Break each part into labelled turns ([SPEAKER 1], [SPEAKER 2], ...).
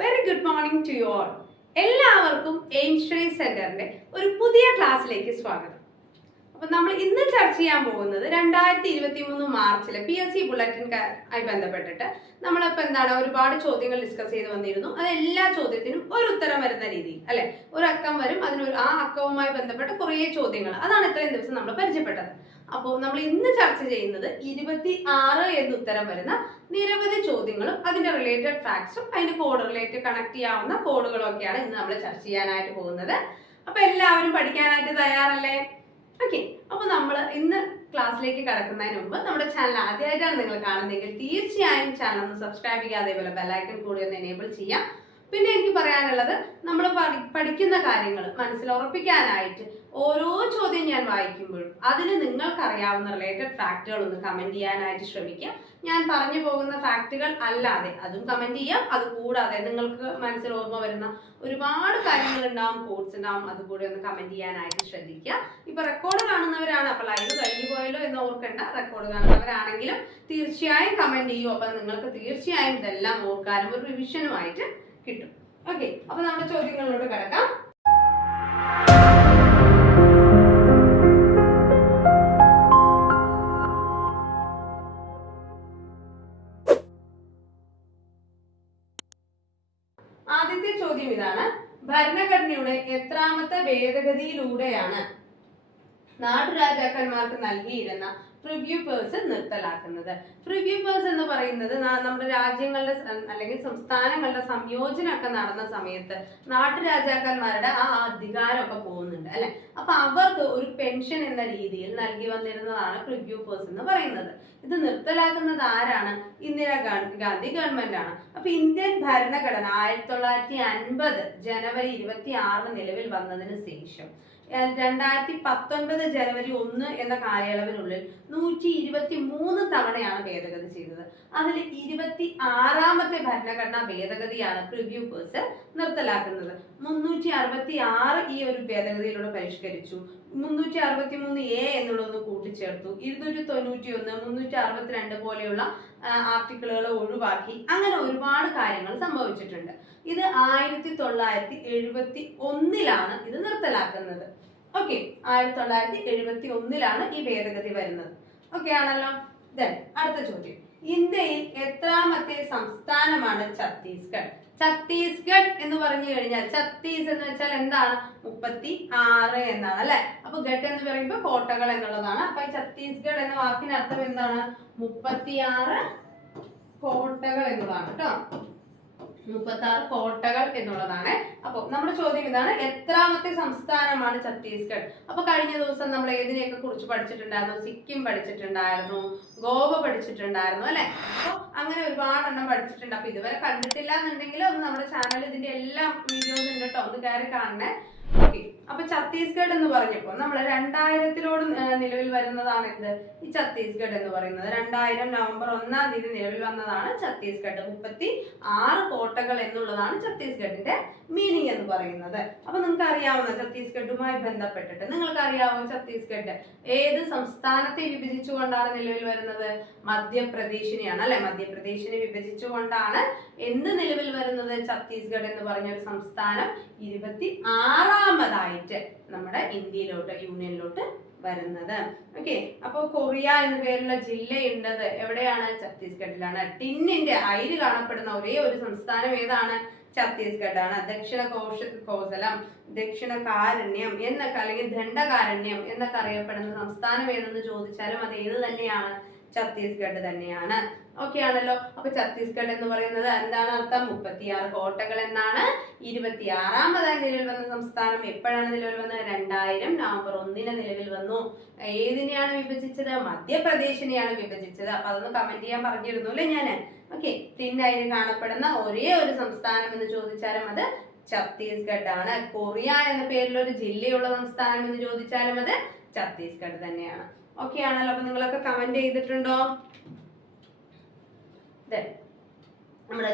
[SPEAKER 1] Very good morning to you all എല്ലാവർക്കും aim study സെന്ററിന്റെ ഒരു പുതിയ ക്ലാസ്സിലേക്ക് സ്വാഗതം. അപ്പൊ നമ്മൾ ഇന്ന് ചർച്ച ചെയ്യാൻ പോകുന്നത് രണ്ടായിരത്തി ഇരുപത്തി മൂന്ന് മാർച്ചിലെ പി എസ് സി ബുള്ളറ്റിൻ ആയി ബന്ധപ്പെട്ടിട്ട് നമ്മളിപ്പോ എന്താണ് ഒരുപാട് ചോദ്യങ്ങൾ ഡിസ്കസ് ചെയ്ത് വന്നിരുന്നു. അത് എല്ലാ ചോദ്യത്തിനും ഒരു ഉത്തരം വരുന്ന രീതിയിൽ അല്ലെ? ഒരു അക്കം വരും അതിനൊരു ആ അക്കവുമായി ബന്ധപ്പെട്ട കുറേ ചോദ്യങ്ങൾ. അതാണ് ഇത്രയും ദിവസം നമ്മൾ പരിചയപ്പെട്ടത്. അപ്പോൾ നമ്മൾ ഇന്ന് ചർച്ച ചെയ്യുന്നത് ഇരുപത്തി ആറ് എന്ന് ഉത്തരം വരുന്ന നിരവധി ചോദ്യങ്ങളും അതിന്റെ റിലേറ്റഡ് ഫാക്ട്സും അതിന്റെ കോഡ് കണക്ട് ചെയ്യാവുന്ന കോഡുകളും ഒക്കെയാണ് ഇന്ന് നമ്മൾ ചർച്ച ചെയ്യാനായിട്ട് പോകുന്നത്. അപ്പൊ എല്ലാവരും പഠിക്കാനായിട്ട് തയ്യാറല്ലേ? ഓക്കെ അപ്പൊ നമ്മൾ ഇന്ന് ക്ലാസ്സിലേക്ക് കടക്കുന്നതിന് മുമ്പ് നമ്മുടെ ചാനൽ ആദ്യമായിട്ടാണ് നിങ്ങൾ കാണുന്നതെങ്കിൽ തീർച്ചയായും ചാനൽ ഒന്ന് സബ്സ്ക്രൈബ് ചെയ്യുക അതേപോലെ ബെല്ലൈക്കൺ കൂടി ഒന്ന് എനേബിൾ ചെയ്യാം പിന്നെ എനിക്ക് പറയാനുള്ളത് നമ്മൾ പഠിക്കുന്ന കാര്യങ്ങൾ മനസ്സിൽ ഉറപ്പിക്കാനായിട്ട് ഓരോ ചോദ്യം ഞാൻ വായിക്കുമ്പോഴും അതിന് നിങ്ങൾക്കറിയാവുന്ന റിലേറ്റഡ് ഫാക്റ്റുകൾ ഒന്ന് കമന്റ് ചെയ്യാനായിട്ട് ശ്രമിക്കാം ഞാൻ പറഞ്ഞു പോകുന്ന ഫാക്റ്റുകൾ അല്ലാതെ അതും കമന്റ് ചെയ്യാം. അത് കൂടാതെ നിങ്ങൾക്ക് മനസ്സിൽ ഓർമ്മ വരുന്ന ഒരുപാട് കാര്യങ്ങൾ ഉണ്ടാവും കോഡ്സ് ഉണ്ടാവും അതുകൂടി ഒന്ന് കമന്റ് ചെയ്യാനായിട്ട് ശ്രദ്ധിക്കുക. ഇപ്പൊ റെക്കോർഡ് കാണുന്നവരാണ് അപ്പൊ ലൈവ് കഴിഞ്ഞു പോയല്ലോ എന്ന് ഓർക്കേണ്ട. റെക്കോർഡ് കാണുന്നവരാണെങ്കിലും തീർച്ചയായും കമന്റ് ചെയ്യൂ. അപ്പൊ നിങ്ങൾക്ക് തീർച്ചയായും ഇതെല്ലാം ഓർക്കാനും ഒരു റിവിഷനുമായിട്ട് കിട്ടും. ഓക്കെ അപ്പൊ നമ്മുടെ ചോദ്യങ്ങളിലോട്ട് കിടക്കാം. ഭരണഘടനയുടെ എത്രാമത്തെ ഭേദഗതിയിലൂടെയാണ് നാട്ടുരാജാക്കന്മാർക്ക് നൽകിയിരുന്ന പ്രിവ്യൂ പേഴ്സ് നിർത്തലാക്കുന്നത്. പ്രിവ്യൂ പേഴ്സ് എന്ന് പറയുന്നത് നമ്മുടെ രാജ്യങ്ങളുടെ അല്ലെങ്കിൽ സംസ്ഥാനങ്ങളുടെ സംയോജനമൊക്കെ നടന്ന സമയത്ത് നാട്ടുരാജാക്കന്മാരുടെ ആ അധികാരമൊക്കെ പോകുന്നുണ്ട് അല്ലെ? അപ്പൊ അവർക്ക് ഒരു പെൻഷൻ എന്ന രീതിയിൽ നൽകി വന്നിരുന്നതാണ് പ്രിവ്യൂ പേഴ്സ് എന്ന് പറയുന്നത്. ഇത് നിർത്തലാക്കുന്നത് ആരാണ്? ഇന്ദിരാ ഗാ- ഗാന്ധി ഗവൺമെന്റ് ആണ്. അപ്പൊ ഇന്ത്യൻ ഭരണഘടന ആയിരത്തി തൊള്ളായിരത്തി അൻപത് ജനുവരി ഇരുപത്തി ആറിന് നിലവിൽ വന്നതിന് ശേഷം രണ്ടായിരത്തി പത്തൊൻപത് ജനുവരി ഒന്ന് എന്ന കാലയളവിനുള്ളിൽ നൂറ്റി ഇരുപത്തി മൂന്ന് തവണയാണ് ഭേദഗതി ചെയ്തത്. അതിൽ ഇരുപത്തി ആറാമത്തെ ഭരണഘടനാ ഭേദഗതിയാണ് പ്രിവ്യൂ പേഴ്സൺ നിർത്തലാക്കുന്നത്. മുന്നൂറ്റി അറുപത്തി ആറ് ഈ ഒരു ഭേദഗതിയിലൂടെ പരിഷ്കരിച്ചു. മുന്നൂറ്റി അറുപത്തി മൂന്ന് എ എന്നുള്ളതൊന്ന് കൂട്ടിച്ചേർത്തു. ഇരുന്നൂറ്റി തൊണ്ണൂറ്റി ഒന്ന് മുന്നൂറ്റി അറുപത്തിരണ്ട് പോലെയുള്ള ആർട്ടിക്കിളുകൾ ഒഴിവാക്കി അങ്ങനെ ഒരുപാട് കാര്യങ്ങൾ സംഭവിച്ചിട്ടുണ്ട്. ഇത് ആയിരത്തി തൊള്ളായിരത്തി എഴുപത്തി ഒന്നിലാണ് ഇത് നിർത്തലാക്കുന്നത്. ഓക്കെ ആയിരത്തി തൊള്ളായിരത്തി എഴുപത്തി ഒന്നിലാണ് ഈ ഭേദഗതി വരുന്നത്. ഓക്കെ ആണല്ലോ? ദെൻ അടുത്ത ചോദ്യം. ഇന്ത്യയിൽ എത്രാമത്തെ സംസ്ഥാനമാണ് ഛത്തീസ്ഗഡ്? ഛത്തീസ്ഗഡ് എന്ന് പറഞ്ഞു കഴിഞ്ഞാൽ ഛത്തീസ് എന്ന് വെച്ചാൽ എന്താണ്? മുപ്പത്തി ആറ് എന്നാണ് അല്ലെ? അപ്പൊ ഗഡ് എന്ന് പറയുമ്പോൾ കോട്ടകൾ എന്നുള്ളതാണ്. അപ്പൊ ഈ ഛത്തീസ്ഗഡ് എന്ന വാക്കിന് അർത്ഥം എന്താണ്? മുപ്പത്തിയാറ് കോട്ടകൾ എന്നുള്ളതാണ് കേട്ടോ? മുപ്പത്തി ആറ് കോട്ടകൾ എന്നുള്ളതാണ്. അപ്പൊ നമ്മുടെ ചോദ്യം ഇതാണ് എത്രാമത്തെ സംസ്ഥാനമാണ് ഛത്തീസ്ഗഡ്? അപ്പൊ കഴിഞ്ഞ ദിവസം നമ്മൾ ഏതിനെയൊക്കെ കുറിച്ച് പഠിച്ചിട്ടുണ്ടായിരുന്നു? സിക്കിം പഠിച്ചിട്ടുണ്ടായിരുന്നു ഗോവ പഠിച്ചിട്ടുണ്ടായിരുന്നു അല്ലെ? അപ്പൊ അങ്ങനെ ഒരുപാട് എണ്ണം പഠിച്ചിട്ടുണ്ട്. അപ്പൊ ഇതുവരെ കണ്ടിട്ടില്ല എന്നുണ്ടെങ്കിൽ ഒന്ന് നമ്മുടെ ചാനലിൽ ഇതിന്റെ എല്ലാ വീഡിയോസ് ഉണ്ട് കേട്ടോ ഒന്ന് കയറി കാണണേ. അപ്പൊ ഛത്തീസ്ഗഡ് എന്ന് പറഞ്ഞപ്പോ നമ്മൾ രണ്ടായിരത്തിലോട് നിലവിൽ വരുന്നതാണ് എന്ത്? ഈ ഛത്തീസ്ഗഡ് എന്ന് പറയുന്നത്. രണ്ടായിരം നവംബർ ഒന്നാം തീയതി നിലവിൽ വന്നതാണ് ഛത്തീസ്ഗഡ്. മുപ്പത്തി ആറ് കോട്ടകൾ എന്നുള്ളതാണ് ഛത്തീസ്ഗഡിന്റെ മീനിങ് എന്ന് പറയുന്നത്. അപ്പൊ നിങ്ങൾക്ക് അറിയാവുന്ന ഛത്തീസ്ഗഡുമായി ബന്ധപ്പെട്ടിട്ട് നിങ്ങൾക്ക് അറിയാവുന്ന ഛത്തീസ്ഗഡ്? ഏത് സംസ്ഥാനത്തെ വിഭജിച്ചുകൊണ്ടാണ് നിലവിൽ വരുന്നത്? മധ്യപ്രദേശിനെയാണ് അല്ലെ? മധ്യപ്രദേശിനെ വിഭജിച്ചുകൊണ്ടാണ് എന്ത് നിലവിൽ വരുന്നത്? ഛത്തീസ്ഗഡ് എന്ന് പറഞ്ഞ ഒരു സംസ്ഥാനം ഇരുപത്തി ആറാമതായിട്ട് നമ്മുടെ ഇന്ത്യയിലോട്ട് യൂണിയനിലോട്ട് വരുന്നത്. ഓക്കെ അപ്പൊ കൊറിയ എന്ന പേരുള്ള ജില്ലയുണ്ടത് എവിടെയാണ്? ഛത്തീസ്ഗഡിലാണ്. ടിന്നിന്റെ അയിര് കാണപ്പെടുന്ന ഒരേ ഒരു സംസ്ഥാനം ഏതാണ്? ഛത്തീസ്ഗഡ് ആണ് ദക്ഷിണ കോശ കോസലം ദക്ഷിണ കാരണ്യം എന്നൊക്കെ അല്ലെങ്കിൽ ദണ്ഡകാരണ്യം എന്നൊക്കെ അറിയപ്പെടുന്ന സംസ്ഥാനം ഏതെന്ന് ചോദിച്ചാലും അത് ഏത് തന്നെയാണ്? ഛത്തീസ്ഗഡ് തന്നെയാണ്. ഓക്കെ ആണല്ലോ അപ്പൊ ഛത്തീസ്ഗഡ് എന്ന് പറയുന്നത് എന്താണ് അർത്ഥം? മുപ്പത്തിയാറ് കോട്ടകൾ എന്നാണ്. ഇരുപത്തി ആറാമതായി നിലവിൽ വന്ന സംസ്ഥാനം എപ്പോഴാണ് നിലവിൽ വന്നത്? രണ്ടായിരം നവംബർ ഒന്നിന് നിലവിൽ വന്നു. ഏതിനെയാണ് വിഭജിച്ചത്? മധ്യപ്രദേശിനെയാണ് വിഭജിച്ചത്. അപ്പൊ അതൊന്ന് കമന്റ് ചെയ്യാൻ പറഞ്ഞിരുന്നു അല്ലെ ഞാൻ? ഓക്കെ തിന്നായി കാണപ്പെടുന്ന ഒരേ ഒരു സംസ്ഥാനം എന്ന് ചോദിച്ചാലും അത് ഛത്തീസ്ഗഡ് ആണ്. കൊറിയ എന്ന പേരിൽ ഒരു ജില്ലയുള്ള സംസ്ഥാനം എന്ന് ചോദിച്ചാലും അത് ഛത്തീസ്ഗഡ് തന്നെയാണ്. ഓക്കെ ആണല്ലോ. അപ്പൊ നിങ്ങളൊക്കെ കമന്റ് ചെയ്തിട്ടുണ്ടോ? നമ്മുടെ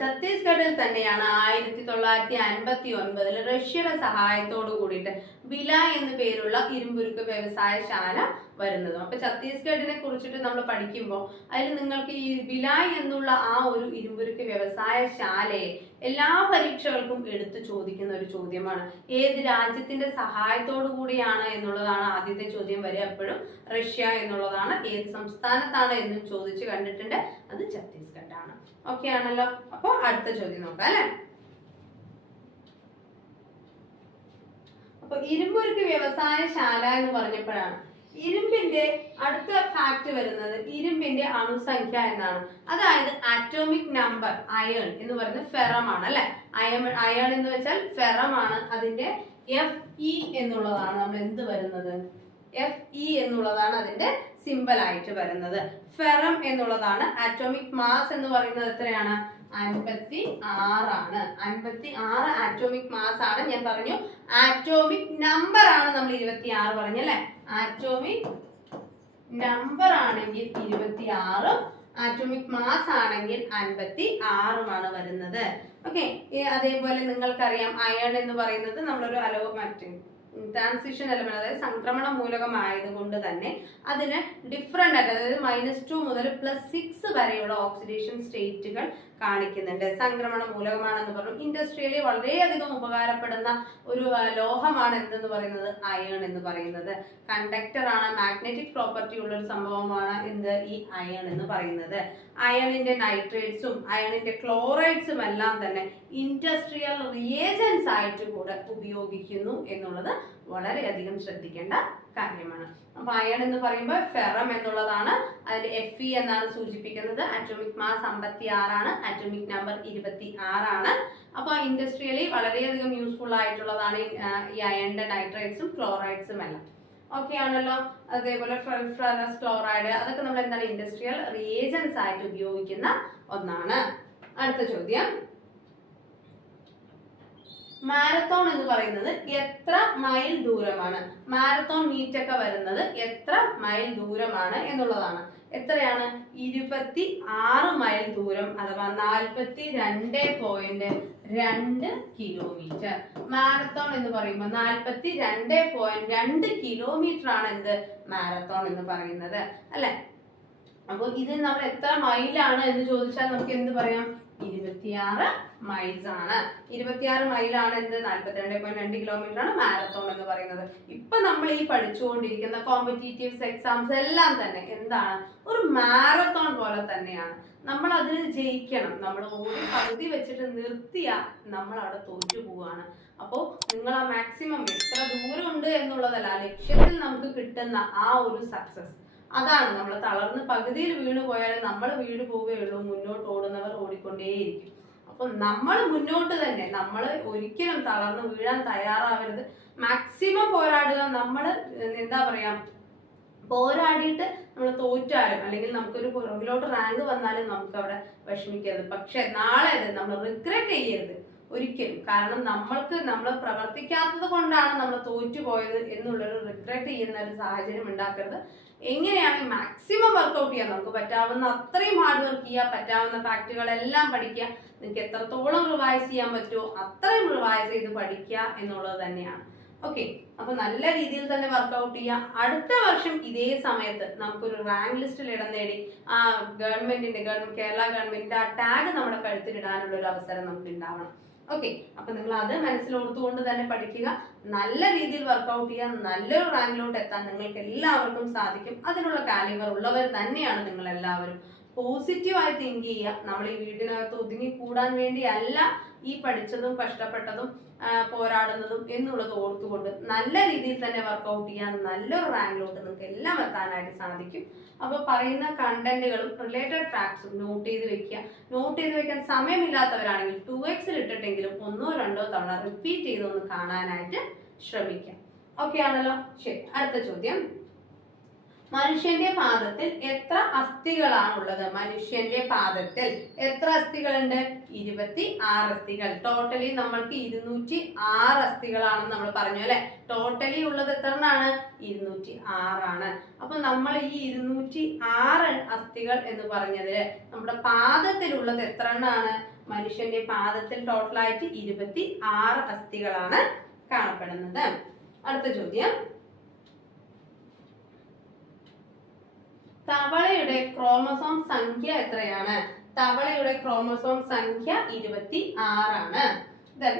[SPEAKER 1] ഛത്തീസ്ഗഡിൽ തന്നെയാണ് ആയിരത്തി തൊള്ളായിരത്തി അൻപത്തി ഒൻപതിൽ റഷ്യയുടെ സഹായത്തോട് കൂടിയിട്ട് ബില എന്ന പേരുള്ള ഇരുമ്പുരുക്ക് വ്യവസായശാല വരുന്നത്. അപ്പൊ ഛത്തീസ്ഗഡിനെ കുറിച്ചിട്ട് നമ്മൾ പഠിക്കുമ്പോൾ അതിൽ നിങ്ങൾക്ക് ഈ ബില എന്നുള്ള ആ ഒരു ഇരുമ്പുരുക്ക് വ്യവസായശാലയെ എല്ലാ പരീക്ഷകൾക്കും എടുത്തു ചോദിക്കുന്ന ഒരു ചോദ്യമാണ്. ഏത് രാജ്യത്തിന്റെ സഹായത്തോടു കൂടിയാണ് എന്നുള്ളതാണ് ആദ്യത്തെ ചോദ്യം വരെ എപ്പോഴും റഷ്യ എന്നുള്ളതാണ് ഏത് സംസ്ഥാനത്താണ് എന്നും ചോദിച്ചു കണ്ടിട്ടുണ്ട്. അത് ഛത്തീസ്ഗഡ് ആണ് ഓക്കെ ആണല്ലോ. അപ്പൊ അടുത്ത ചോദ്യം നോക്കാം അല്ലെ? അപ്പൊ ഇരുമ്പുരുക്ക് വ്യവസായശാല എന്ന് പറഞ്ഞപ്പോഴാണ് ഇരുമ്പിന്റെ അടുത്ത ഫാക്ട് വരുന്നത് ഇരുമ്പിന്റെ അണുസംഖ്യ എന്നാണ്. അതായത് ആറ്റോമിക് നമ്പർ അയൺ എന്ന് പറയുന്നത് ഫെറമാണ് അല്ലെ? അയൺ അയൺ എന്ന് വെച്ചാൽ ഫെറമാണ് അതിന്റെ എഫ് ഇ എന്നുള്ളതാണ് നമ്മൾ എന്ത് വരുന്നത്? എഫ് ഇ എന്നുള്ളതാണ് അതിന്റെ സിമ്പിൾ ആയിട്ട് വരുന്നത്. ഫെറം എന്നുള്ളതാണ് ആറ്റോമിക് മാസ് എന്ന് പറയുന്നത് എത്രയാണ്? അൻപത്തി ആറാണ് അൻപത്തി ആറ് ആറ്റോമിക് മാസ് ആണ്. ഞാൻ പറഞ്ഞു ആറ്റോമിക് നമ്പർ ആണ് നമ്മൾ ഇരുപത്തി ആറ് പറഞ്ഞല്ലേ ആറ്റോമിക് നമ്പർ ആണെങ്കിൽ ഇരുപത്തി ആറും ആറ്റോമിക് മാസ് ആണെങ്കിൽ അൻപത്തി ആറുമാണ് വരുന്നത് ഓക്കെ അതേപോലെ നിങ്ങൾക്കറിയാം അയൺ എന്ന് പറയുന്നത് നമ്മളൊരു അലോ മറ്റ് ട്രാൻസിഷൻ എലമെന്റ് അതായത് സംക്രമണ മൂലകമായതുകൊണ്ട് തന്നെ അതിന് ഡിഫറെന്റ് ആയിട്ട് അതായത് മൈനസ് ടു മുതൽ പ്ലസ് സിക്സ് വരെയുള്ള ഓക്സിഡേഷൻ സ്റ്റേറ്റുകൾ കാണിക്കുന്നുണ്ട്. സംക്രമണ മൂലകമാണെന്ന് പറഞ്ഞു. ഇൻഡസ്ട്രിയലി വളരെയധികം ഉപകാരപ്പെടുന്ന ഒരു ലോഹമാണ് എന്തെന്ന് പറയുന്നത്? അയൺ എന്ന് പറയുന്നത്. കണ്ടക്ടർ ആണ് മാഗ്നറ്റിക് പ്രോപ്പർട്ടി ഉള്ള ഒരു സംഭവമാണ് എന്ത്? ഈ അയൺ എന്ന് പറയുന്നത്. അയണിന്റെ നൈട്രേറ്റ്സും അയണിന്റെ ക്ലോറൈഡ്സും എല്ലാം തന്നെ ഇൻഡസ്ട്രിയൽ റിയേജൻസ് ആയിട്ട് കൂടെ ഉപയോഗിക്കുന്നു എന്നുള്ളത് വളരെയധികം ശ്രദ്ധിക്കേണ്ട കാര്യമാണ്. അപ്പൊ അയൺ എന്ന് പറയുമ്പോൾ ഫെറം എന്നുള്ളതാണ് അതിന്റെ എഫ് ഇ എന്നാണ് സൂചിപ്പിക്കുന്നത്. അറ്റോമിക് മാസ് അമ്പത്തി ആറാണ് അറ്റോമിക് നമ്പർ ഇരുപത്തി ആറാണ് അപ്പൊ ഇൻഡസ്ട്രിയലി വളരെയധികം യൂസ്ഫുൾ ആയിട്ടുള്ളതാണ് ഈ, അയണിന്റെ നൈട്രേറ്റ്സും ക്ലോറൈഡ്സും എല്ലാം. ഓക്കെ ആണല്ലോ? അതേപോലെ ഫെറസ് ക്ലോറൈഡ് അതൊക്കെ നമ്മൾ എന്താണ് ഇൻഡസ്ട്രിയൽ റിയേജൻസ് ആയിട്ട് ഉപയോഗിക്കുന്ന ഒന്നാണ്. അടുത്ത ചോദ്യം. മാരത്തോൺ എന്ന് പറയുന്നത് എത്ര മൈൽ ദൂരമാണ്? മാരത്തോൺ മീറ്റ് ഒക്കെ വരുന്നത് എത്ര മൈൽ ദൂരമാണ് എന്നുള്ളതാണ്. എത്രയാണ്? ഇരുപത്തി ആറ് മൈൽ ദൂരം അഥവാ നാൽപ്പത്തി രണ്ട് പോയിന്റ് രണ്ട് കിലോമീറ്റർ മാരത്തോൺ എന്ന് പറയുമ്പോൾ നാൽപ്പത്തി രണ്ട് പോയിന്റ് രണ്ട് കിലോമീറ്റർ ആണ് എന്ത്? മാരത്തോൺ എന്ന് പറയുന്നത്. അല്ലെ? അപ്പോൾ ഇത് നമ്മൾ എത്ര മൈലാണ് എന്ന് ചോദിച്ചാൽ നമുക്ക് എന്ത് പറയാം? ഇരുപത്തിയാറ് മൈൽസ് ആണ്. ഇരുപത്തിയാറ് മൈലാണ് എന്ത്? നാൽപ്പത്തിരണ്ട് പോയിന്റ് രണ്ട് കിലോമീറ്റർ ആണ് മാരത്തോൺ എന്ന് പറയുന്നത്. ഇപ്പൊ നമ്മൾ ഈ പഠിച്ചുകൊണ്ടിരിക്കുന്ന കോമ്പറ്റീറ്റീവ്സ് എക്സാംസ് എല്ലാം തന്നെ എന്താണ്? ഒരു മാരത്തോൺ പോലെ തന്നെയാണ്. നമ്മൾ അതിൽ ജയിക്കണം. നമ്മൾ ഓടി പകുതി വെച്ചിട്ട് നിർത്തിയാൽ നമ്മൾ അവിടെ തോറ്റു പോവാണ് അപ്പോൾ നിങ്ങൾ ആ മാക്സിമം എത്ര ദൂരം ഉണ്ട് എന്നുള്ളതല്ല ലക്ഷ്യത്തിൽ നമുക്ക് കിട്ടുന്ന ആ ഒരു സക്സസ് അതാണ് നമ്മൾ തളർന്ന് പകുതിയിൽ വീണ് പോയാലും നമ്മൾ വീണ് പോവുകയുള്ളൂ. മുന്നോട്ട് ഓടുന്നവർ ഓടിക്കൊണ്ടേയിരിക്കും. അപ്പൊ നമ്മൾ മുന്നോട്ട് തന്നെ നമ്മൾ ഒരിക്കലും തളർന്ന് വീഴാൻ തയ്യാറാവരുത്. മാക്സിമം പോരാടുക നമ്മൾ എന്താ പറയാ പോരാടിയിട്ട് നമ്മൾ തോറ്റാലും അല്ലെങ്കിൽ നമുക്കൊരു പുറകിലോട്ട് റാങ്ക് വന്നാലും നമുക്ക് അവിടെ വിഷമിക്കരുത്. പക്ഷെ നാളെ അത് നമ്മൾ റിഗ്രറ്റ് ചെയ്യരുത് ഒരിക്കലും. കാരണം നമ്മൾക്ക് നമ്മൾ പ്രവർത്തിക്കാത്തത് കൊണ്ടാണ് നമ്മൾ തോറ്റുപോയത് എന്നുള്ളൊരു റിഗ്രറ്റ് ചെയ്യുന്ന ഒരു സാഹചര്യം ഉണ്ടാക്കരുത്. എങ്ങനെയാണ് മാക്സിമം വർക്കൗട്ട് ചെയ്യാൻ നമുക്ക് പറ്റാവുന്ന അത്രയും ഹാർഡ് വർക്ക് ചെയ്യുക പറ്റാവുന്ന ഫാക്ടുകളെല്ലാം പഠിക്കുക. നിങ്ങൾക്ക് എത്രത്തോളം റിവൈസ് ചെയ്യാൻ പറ്റുമോ അത്രയും റിവൈസ് ചെയ്ത് പഠിക്കുക എന്നുള്ളത് തന്നെയാണ്. ഓക്കെ അപ്പൊ നല്ല രീതിയിൽ തന്നെ വർക്കൗട്ട് ചെയ്യുക. അടുത്ത വർഷം ഇതേ സമയത്ത് നമുക്കൊരു റാങ്ക് ലിസ്റ്റിൽ ഇടം നേടി. ആ ഗവൺമെന്റിന്റെ ഗവൺമെന്റ് കേരള ഗവൺമെന്റിന്റെ ആ ടാഗ് നമ്മുടെ കഴുത്തിലിടാനുള്ള ഒരു അവസരം നമുക്ക് ഉണ്ടാവണം ഓക്കെ അപ്പൊ നിങ്ങൾ അത് മനസ്സിലോർത്തുകൊണ്ട് തന്നെ പഠിക്കുക. നല്ല രീതിയിൽ വർക്കൗട്ട് ചെയ്യാൻ നല്ലൊരു റാങ്കിലോട്ട് എത്താൻ നിങ്ങൾക്ക് എല്ലാവർക്കും സാധിക്കും. അതിനുള്ള കാലിവർ ഉള്ളവർ തന്നെയാണ് നിങ്ങൾ എല്ലാവരും പോസിറ്റീവായി തിങ്ക് ചെയ്യുക. നമ്മൾ ഈ വീടിനകത്ത് ഒതുങ്ങി കൂടാൻ വേണ്ടിയല്ല ഈ പഠിച്ചതും കഷ്ടപ്പെട്ടതും പോരാടുന്നതും എന്നുള്ളത് ഓർത്തുകൊണ്ട് നല്ല രീതിയിൽ തന്നെ വർക്കൗട്ട് ചെയ്യാൻ നല്ലൊരു റാങ്കിലോട്ട് നിങ്ങൾക്ക് എല്ലാം എത്താനായിട്ട് സാധിക്കും. അപ്പോൾ പറയുന്ന കണ്ടന്റുകളും റിലേറ്റഡ് ഫാക്ട്സും നോട്ട് ചെയ്ത് വെക്കുക. നോട്ട് ചെയ്ത് വെക്കാൻ സമയമില്ലാത്തവരാണെങ്കിൽ ടു എക്സിൽ ഇട്ടിട്ടെങ്കിലും ഒന്നോ രണ്ടോ തവണ റിപ്പീറ്റ് ചെയ്തൊന്ന് കാണാനായിട്ട് ശ്രമിക്കാം. ഓക്കെ ആണല്ലോ? ശരി അടുത്ത ചോദ്യം. മനുഷ്യന്റെ പാദത്തിൽ എത്ര അസ്ഥികളാണുള്ളത്? മനുഷ്യന്റെ പാദത്തിൽ എത്ര അസ്ഥികളുണ്ട്? ഇരുപത്തി ആറ് അസ്ഥികൾ. ടോട്ടലി നമ്മൾക്ക് ഇരുന്നൂറ്റി ആറ് അസ്ഥികളാണെന്ന് നമ്മൾ പറഞ്ഞു അല്ലെ? ടോട്ടലി ഉള്ളത് എത്ര എണ്ണാണ് ഇരുന്നൂറ്റി ആറാണ് അപ്പൊ നമ്മൾ ഈ ഇരുന്നൂറ്റി ആറ് അസ്ഥികൾ എന്ന് പറഞ്ഞതിൽ നമ്മുടെ പാദത്തിലുള്ളത് എത്ര എണ്ണാണ് മനുഷ്യന്റെ പാദത്തിൽ ടോട്ടലായിട്ട് ഇരുപത്തി ആറ് അസ്ഥികളാണ് കാണപ്പെടുന്നത്. അടുത്ത ചോദ്യം. തവളയുടെ ക്രോമസോം സംഖ്യ എത്രയാണ്? തവളയുടെ ക്രോമസോം സംഖ്യ ഇരുപത്തി ആറാണ്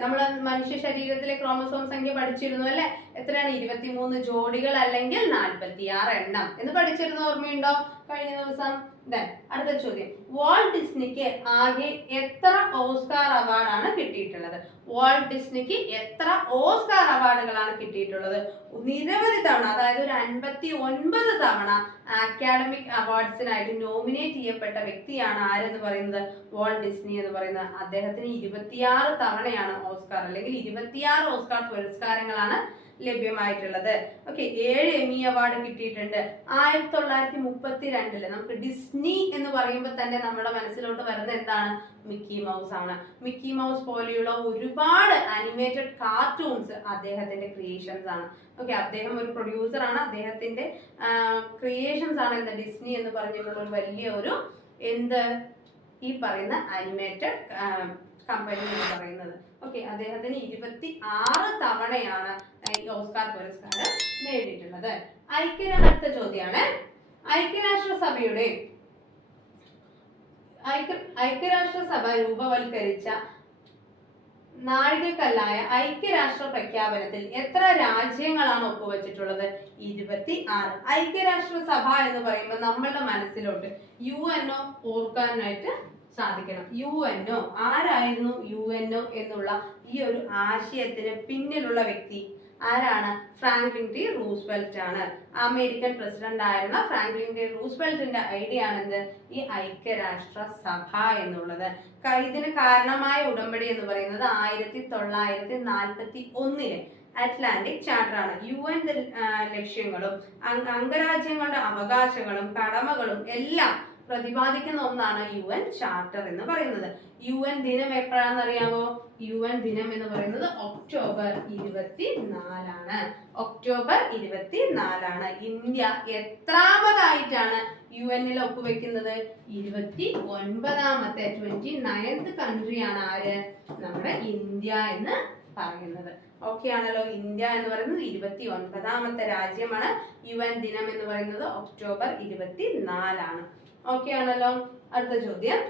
[SPEAKER 1] നമ്മൾ മനുഷ്യ ശരീരത്തിലെ ക്രോമസോം സംഖ്യ പഠിച്ചിരുന്നു അല്ലെ? എത്രയാണ്? ഇരുപത്തിമൂന്ന് ജോഡികൾ അല്ലെങ്കിൽ നാൽപ്പത്തി ആറ് എണ്ണം. എന്ന് പഠിച്ചിരുന്നു ഓർമ്മയുണ്ടോ? കഴിഞ്ഞ ദിവസം അടുത്ത ചോദ്യം. വാൾട്ട് ഡിസ്നിക്ക് ആകെ എത്ര ഓസ്കാർ അവാർഡാണ് കിട്ടിയിട്ടുള്ളത്? വാൾട്ട് ഡിസ്നിക്ക് എത്ര ഓസ്കാർ അവാർഡുകളാണ് കിട്ടിയിട്ടുള്ളത്? നിരവധി തവണ അതായത് ഒരു അൻപത്തി ഒൻപത് തവണ അക്കാഡമിക് അവാർഡ്സിനായിട്ട് നോമിനേറ്റ് ചെയ്യപ്പെട്ട വ്യക്തിയാണ് ആരെന്ന് പറയുന്നത്? വാൾട്ട് ഡിസ്നി എന്ന് പറയുന്നത്. അദ്ദേഹത്തിന് ഇരുപത്തിയാറ് തവണയാണ് ഓസ്കാർ അല്ലെങ്കിൽ ഇരുപത്തിയാറ് ഓസ്കാർ പുരസ്കാരങ്ങളാണ് ലഭ്യമായിട്ടുള്ളത്. ഓക്കെ ഏഴ് എമി അവാർഡ് കിട്ടിയിട്ടുണ്ട്. ആയിരത്തി തൊള്ളായിരത്തി മുപ്പത്തി രണ്ടിൽ നമുക്ക് ഡിസ്നി എന്ന് പറയുമ്പോൾ തന്നെ നമ്മുടെ മനസ്സിലോട്ട് വരുന്നത് എന്താണ്? മിക്കി മൗസ് ആണ്. മിക്കി മൗസ് പോലെയുള്ള ഒരുപാട് അനിമേറ്റഡ് കാർട്ടൂൺസ് അദ്ദേഹത്തിന്റെ ക്രിയേഷൻസ് ആണ്. ഓക്കെ അദ്ദേഹം ഒരു പ്രൊഡ്യൂസർ ആണ്. അദ്ദേഹത്തിന്റെ ക്രിയേഷൻസ് ആണ് എന്താ? ഡിസ്നി എന്ന് പറഞ്ഞിട്ടുള്ള ഒരു വലിയ ഒരു എന്ത്? ഈ പറയുന്ന അനിമേറ്റഡ് കമ്പനി എന്ന് പറയുന്നത്. ഓക്കെ അദ്ദേഹത്തിന് ഇരുപത്തി ആറ് തവണയാണ് ഓസ്കാർ പുരസ്കാരം നേടിയിട്ടുള്ളത്. ഐക്യരാഷ്ട്ര ചോദ്യമാണ് ഐക്യരാഷ്ട്രസഭയുടെ ഐക്യ ഐക്യരാഷ്ട്രസഭ രൂപവൽക്കരിച്ച നാഴികക്കല്ലായ ഐക്യരാഷ്ട്ര പ്രഖ്യാപനത്തിൽ എത്ര രാജ്യങ്ങളാണ് ഒപ്പുവെച്ചിട്ടുള്ളത്? ഇരുപത്തി ആറ് ഐക്യരാഷ്ട്രസഭ എന്ന് പറയുമ്പോൾ നമ്മളുടെ മനസ്സിലോട്ട് യു എൻ ഓർക്കാനായിട്ട് സാധിക്കണം. യു ഒ ആരായിരുന്നു യു ഒ എന്നുള്ള ഈ ഒരു ആശയത്തിന് പിന്നിലുള്ള വ്യക്തി ആരാണ്? ഫ്രാങ്ക്ലിൻ ടി റൂസ്വെൽറ്റ് ആണ്. അമേരിക്കൻ പ്രസിഡന്റ് ആയിരുന്ന ഫ്രാങ്ക്ലിൻ ടി റൂസ്വെൽറ്റിന്റെ ഐഡിയ ആണെന്ത് ഈ ഐക്യരാഷ്ട്ര സഭ എന്നുള്ളത് ഇതിന് കാരണമായ ഉടമ്പടി എന്ന് പറയുന്നത് ആയിരത്തി തൊള്ളായിരത്തി നാൽപ്പത്തി ഒന്നിലെ അറ്റ്ലാന്റിക് ചാർട്ടർ ആണ്. യു എൻ ലക്ഷ്യങ്ങളും അംഗ- അംഗരാജ്യങ്ങളുടെ അവകാശങ്ങളും കടമകളും എല്ലാം പ്രതിപാദിക്കുന്ന ഒന്നാണ് യു എൻ ചാർട്ടർ എന്ന് പറയുന്നത്. യു എൻ ദിനം എപ്പോഴാണെന്ന് അറിയാമോ? യു എൻ ദിനം എന്ന് പറയുന്നത് ഒക്ടോബർ ഇരുപത്തി നാലാണ് ഒക്ടോബർ ഇരുപത്തി നാലാണ് ഇന്ത്യ എത്രാമതായിട്ടാണ് യു എന്നിൽ ഒപ്പുവെക്കുന്നത്? ഇരുപത്തി ഒൻപതാമത്തെ ട്വന്റി നയൻത് കൺട്രിയാണ് ആര്? നമ്മുടെ ഇന്ത്യ എന്ന് പറയുന്നത്. ഓക്കെ ആണല്ലോ. ഇന്ത്യ എന്ന് പറയുന്നത് ഇരുപത്തി ഒൻപതാമത്തെ രാജ്യമാണ്. യു എൻ ദിനം എന്ന് പറയുന്നത് ഒക്ടോബർ ഇരുപത്തി നാലാണ് ഓക്കെ ആണല്ലോ അടുത്ത ചോദ്യം.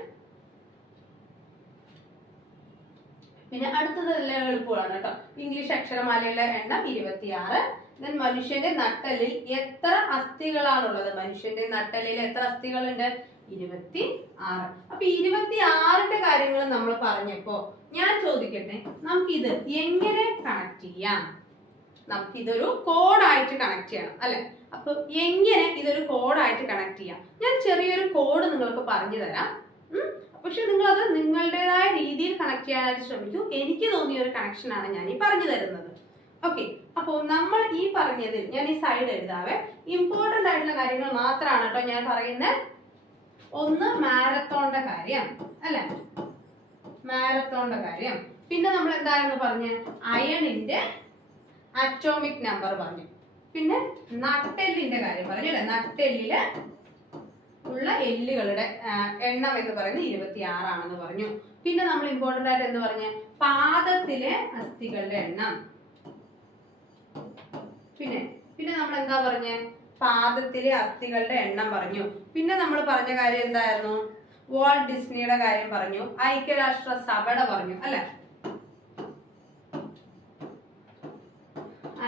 [SPEAKER 1] പിന്നെ അടുത്തത് എളുപ്പമാണ് കേട്ടോ. ഇംഗ്ലീഷ് അക്ഷരമാലയുടെ എണ്ണം ഇരുപത്തിയാറ്. ദെൻ മനുഷ്യന്റെ നട്ടലിൽ എത്ര അസ്ഥികളാണുള്ളത്? മനുഷ്യന്റെ നട്ടലിൽ എത്ര അസ്ഥികളുണ്ട്? ഇരുപത്തി ആറ് അപ്പൊ ഇരുപത്തി ആറിന്റെ കാര്യങ്ങൾ നമ്മൾ പറഞ്ഞപ്പോ ഞാൻ ചോദിക്കട്ടെ നമുക്കിത് എങ്ങനെ കണക്ട് ചെയ്യാം? നമുക്കിതൊരു കോഡായിട്ട് കണക്ട് ചെയ്യണം അല്ലെ? അപ്പൊ എങ്ങനെ ഇതൊരു കോഡായിട്ട് കണക്ട് ചെയ്യാം? ഞാൻ ചെറിയൊരു കോഡ് നിങ്ങൾക്ക് പറഞ്ഞു തരാം. പക്ഷെ നിങ്ങൾ അത് നിങ്ങളുടേതായ രീതിയിൽ കണക്ട് ചെയ്യാനായിട്ട് ശ്രമിക്കൂ. എനിക്ക് തോന്നിയ ഒരു കണക്ഷൻ ആണ് ഞാൻ ഈ പറഞ്ഞു തരുന്നത്. ഓക്കെ അപ്പോൾ നമ്മൾ ഈ പറഞ്ഞതിൽ ഞാൻ ഈ സൈഡ് എഴുതാവേ. ഇമ്പോർട്ടന്റ് ആയിട്ടുള്ള കാര്യങ്ങൾ മാത്രമാണ് കേട്ടോ ഞാൻ പറയുന്നത് ഒന്ന് മാരത്തോണിന്റെ കാര്യം അല്ലെ? മാരത്തോണിന്റെ കാര്യം. പിന്നെ നമ്മൾ എന്താണെന്ന് പറഞ്ഞ്? അയണിന്റെ അറ്റോമിക് നമ്പർ പറഞ്ഞു. പിന്നെ നട്ടെല്ലിന്റെ കാര്യം പറഞ്ഞു അല്ലെ? നട്ടെല്ലിൽ ഉള്ള എല്ലുകളുടെ എണ്ണം എന്ന് പറയുന്നത് ഇരുപത്തി ആറാണെന്ന് പറഞ്ഞു. പിന്നെ നമ്മൾ ഇമ്പോർട്ടന്റ് ആയിട്ട് എന്ന് പറഞ്ഞ? പാദത്തിലെ അസ്ഥികളുടെ എണ്ണം. പിന്നെ പിന്നെ നമ്മൾ എന്താ പറഞ്ഞ? പാദത്തിലെ അസ്ഥികളുടെ എണ്ണം പറഞ്ഞു. പിന്നെ നമ്മൾ പറഞ്ഞ കാര്യം എന്തായിരുന്നു? വാൾട്ട് ഡിസ്നിയുടെ കാര്യം പറഞ്ഞു. ഐക്യരാഷ്ട്ര സഭയുടെ പറഞ്ഞു അല്ലെ?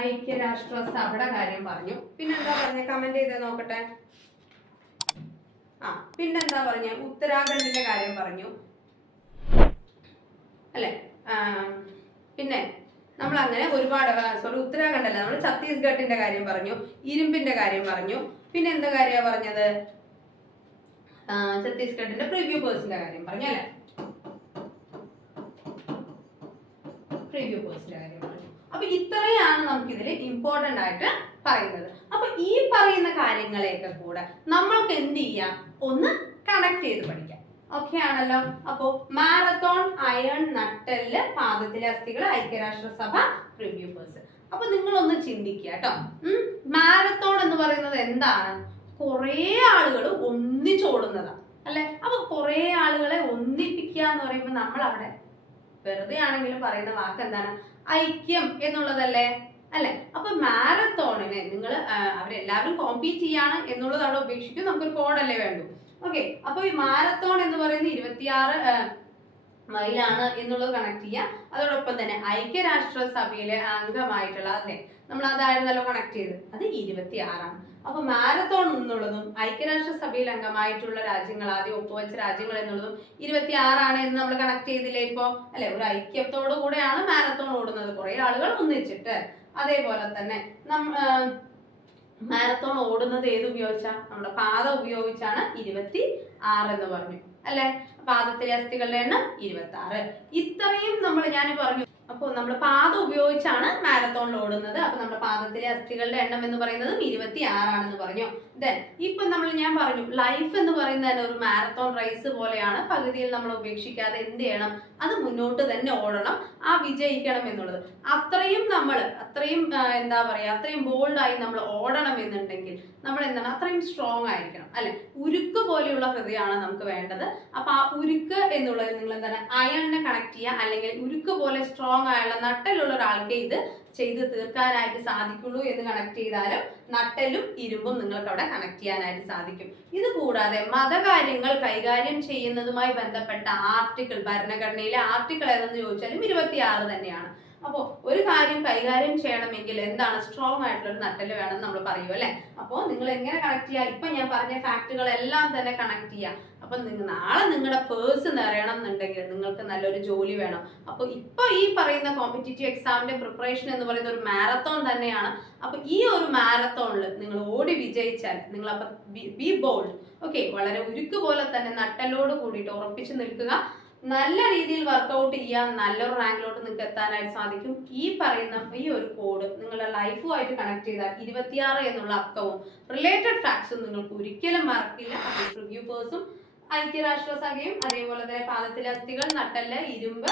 [SPEAKER 1] ഐക്യരാഷ്ട്ര സഭയുടെ കാര്യം പറഞ്ഞു. പിന്നെന്താ പറഞ്ഞ? കമന്റ് ചെയ്ത് നോക്കട്ടെ. ആ പിന്നെന്താ പറഞ്ഞ? ഉത്തരാഖണ്ഡിന്റെ കാര്യം പറഞ്ഞു. അല്ലെ? പിന്നെ നമ്മൾ അങ്ങനെ ഒരുപാട് സോറി ഉത്തരാഖണ്ഡ് അല്ല നമ്മൾ ഛത്തീസ്ഗഡിന്റെ കാര്യം പറഞ്ഞു ഇരുമ്പിന്റെ കാര്യം പറഞ്ഞു. പിന്നെ എന്താ കാര്യമാണ് പറഞ്ഞത്? ഛത്തീസ്ഗഡിന്റെ പ്രിവ്യൂ പേഴ്സിന്റെ കാര്യം പറഞ്ഞു അല്ലെ? പ്രിവ്യൂ പേഴ്സിന്റെ കാര്യം അപ്പൊ ഇത്രയാണ് നമുക്ക് ഇതിൽ ഇമ്പോർട്ടന്റ് ആയിട്ട് പറയുന്നത്. അപ്പൊ ഈ പറയുന്ന കാര്യങ്ങളെയൊക്കെ കൂടെ നമ്മൾക്ക് എന്ത് ചെയ്യാം? ഒന്ന് കണക്ട് ചെയ്ത് പഠിക്കാം. ഓക്കെ ആണല്ലോ? അപ്പോ മാരത്തോൺ അയൺ നട്ടെല്ല് പാദത്തിലെ അസ്ഥികൾ ഐക്യരാഷ്ട്രസഭ റിവ്യൂ പേഴ്സൺ അപ്പൊ നിങ്ങളൊന്ന് ചിന്തിക്കുക കേട്ടോ. മാരത്തോൺ എന്ന് പറയുന്നത് എന്താണ്? കുറേ ആളുകൾ ഒന്നിച്ചോടുന്നതാണ് അല്ലെ? അപ്പൊ കുറേ ആളുകളെ ഒന്നിപ്പിക്കുക എന്ന് പറയുമ്പോൾ നമ്മൾ അവിടെ വെറുതെ ആണെങ്കിലും പറയുന്ന വാക്ക് എന്താണ് ഐക്യം എന്നുള്ളതല്ലേ? അല്ലെ? അപ്പൊ മാരത്തോണിന് നിങ്ങൾ അവരെല്ലാവരും കോമ്പീറ്റ് ചെയ്യാണ് എന്നുള്ളത് അവിടെ ഉപേക്ഷിക്കും നമുക്കൊരു കോഡല്ലേ വേണ്ടു. ഓക്കെ അപ്പൊ ഈ മാരത്തോൺ എന്ന് പറയുന്ന ഇരുപത്തിയാറ് മൈലാണ് എന്നുള്ളത് കണക്ട് ചെയ്യുക. അതോടൊപ്പം തന്നെ ഐക്യരാഷ്ട്ര സഭയിലെ അംഗമായിട്ടുള്ള അതെ നമ്മൾ അതായിരുന്നല്ലോ കണക്ട് ചെയ്ത് അത് ഇരുപത്തി ആറാണ് അപ്പൊ മാരത്തോൺ എന്നുള്ളതും ഐക്യരാഷ്ട്ര സഭയിൽ അംഗമായിട്ടുള്ള രാജ്യങ്ങൾ ആദ്യം ഒപ്പുവെച്ച രാജ്യങ്ങൾ എന്നുള്ളതും ഇരുപത്തി ആറാണ് എന്ന് നമ്മൾ കണക്ട് ചെയ്തില്ലേ ഇപ്പോ? അല്ലെ ഒരു ഐക്യത്തോടു കൂടെയാണ് മാരത്തോൺ ഓടുന്നത്. കുറെ ആളുകൾ ഒന്നിച്ചിട്ട്. അതേപോലെ തന്നെ നമ്മ മാരത്തോൺ ഓടുന്നത് ഏത് ഉപയോഗിച്ചാ? നമ്മുടെ പാത ഉപയോഗിച്ചാണ് ഇരുപത്തി ആറ് എന്ന് പറഞ്ഞു. അല്ലെ? പാദത്തിലെ അസ്ഥികളുടെ എണ്ണം ഇരുപത്തി ആറ് ഇത്രയും നമ്മൾ ഞാൻ പറഞ്ഞു അപ്പോൾ നമ്മൾ പാദം ഉപയോഗിച്ചാണ് മാരത്തോണിൽ ഓടുന്നത്. അപ്പോൾ നമ്മുടെ പാദത്തിലെ അസ്ഥികളുടെ എണ്ണം എന്ന് പറയുന്നതും ഇരുപത്തി ആറാണെന്ന് പറഞ്ഞു. ദെൻ ഇപ്പൊ നമ്മൾ ഞാൻ പറഞ്ഞു ലൈഫ് എന്ന് പറയുന്നത് തന്നെ ഒരു മാരത്തോൺ റേസ് പോലെയാണ് പകുതിയിൽ നമ്മൾ ഉപേക്ഷിക്കാതെ എന്ത് ചെയ്യണം? അത് മുന്നോട്ട് തന്നെ ഓടണം ആ വിജയിക്കണം എന്നുള്ളത്. അത്രയും നമ്മൾ അത്രയും എന്താ പറയാ അത്രയും ബോൾഡായി നമ്മൾ ഓടണം എന്നുണ്ടെങ്കിൽ നമ്മൾ എന്താണ്? അത്രയും സ്ട്രോങ് ആയിരിക്കണം അല്ലെ? ഉരുക്ക് പോലെയുള്ള ഹൃദയമാണ് നമുക്ക് വേണ്ടത്. അപ്പൊ ആ ഉരുക്ക് എന്നുള്ളത് നിങ്ങൾ എന്താണ്? അയണിനെ കണക്ട് ചെയ്യുക അല്ലെങ്കിൽ ഉരുക്ക് പോലെ സ്ട്രോങ് ആയുള്ള നട്ടലുള്ള ഒരാൾക്ക് ഇത് ചെയ്ത് തീർക്കാനായിട്ട് സാധിക്കുള്ളൂ എന്ന് കണക്ട് ചെയ്താലും നട്ടലും ഇരുമ്പും നിങ്ങൾക്ക് അവിടെ കണക്ട് ചെയ്യാനായിട്ട് സാധിക്കും. ഇത് കൂടാതെ മതകാര്യങ്ങൾ കൈകാര്യം ചെയ്യുന്നതുമായി ബന്ധപ്പെട്ട ആർട്ടിക്കിൾ ഭരണഘടനയിലെ ആർട്ടിക്കിൾ ഏതെന്ന് ചോദിച്ചാലും ഇരുപത്തിയാറ് തന്നെയാണ്. അപ്പോൾ ഒരു കാര്യം കൈകാര്യം ചെയ്യണമെങ്കിൽ എന്താണ് സ്ട്രോങ് ആയിട്ടുള്ള ഒരു നട്ടൽ വേണം നമ്മൾ പറയൂ അല്ലെ? അപ്പോൾ നിങ്ങൾ എങ്ങനെ കണക്ട് ചെയ്യുക ഇപ്പൊ ഞാൻ പറഞ്ഞ ഫാക്ടുകളെല്ലാം തന്നെ കണക്ട് ചെയ്യുക അപ്പൊ നിങ്ങൾ നാളെ നിങ്ങളുടെ പേഴ്സ് നിറയണം എന്നുണ്ടെങ്കിൽ നിങ്ങൾക്ക് നല്ലൊരു ജോലി വേണം. അപ്പൊ ഇപ്പൊ ഈ പറയുന്ന കോമ്പറ്റേറ്റീവ് എക്സാമിന്റെ പ്രിപ്പറേഷൻ എന്ന് പറയുന്ന ഒരു മാരത്തോൺ തന്നെയാണ്. അപ്പൊ ഈ ഒരു മാരത്തോണിൽ നിങ്ങൾ ഓടി വിജയിച്ചാൽ നിങ്ങൾ അപ്പൊ ബി ബോൾഡ് ഓക്കെ വളരെ ഉരുക്ക് പോലെ തന്നെ നട്ടലോട് കൂടിയിട്ട് ഉറപ്പിച്ചു നിൽക്കുക. നല്ല രീതിയിൽ വർക്കൗട്ട് ചെയ്യാൻ നല്ലൊരു റാങ്കിലോട്ട് നിങ്ങൾക്ക് എത്താനായിട്ട് സാധിക്കും. ഈ പറയുന്ന ഈ ഒരു കോഡ് നിങ്ങളുടെ ലൈഫുമായിട്ട് കണക്ട് ചെയ്താൽ ഇരുപത്തിയാറ് എന്നുള്ള അക്കവും റിലേറ്റഡ് ഫാക്ട്സും നിങ്ങൾക്ക് ഒരിക്കലും മറക്കില്ല. അപ്പോൾ ഐക്യരാഷ്ട്ര സഭയും അതേപോലെ തന്നെ പാദത്തിലെ അസ്ഥികൾ നട്ടൽ ഇരുമ്പ്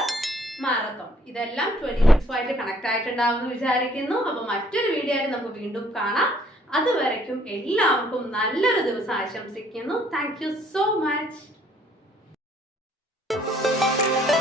[SPEAKER 1] മാരത്തോൺ ഇതെല്ലാം ട്വന്റി സിക്സ് ആയിട്ട് കണക്ട് ആയിട്ടുണ്ടാവുമെന്ന് വിചാരിക്കുന്നു. അപ്പൊ മറ്റൊരു വീഡിയോ ആയിട്ട് നമുക്ക് വീണ്ടും കാണാം. അതുവരയ്ക്കും എല്ലാവർക്കും നല്ലൊരു ദിവസം ആശംസിക്കുന്നു. Thank so much Música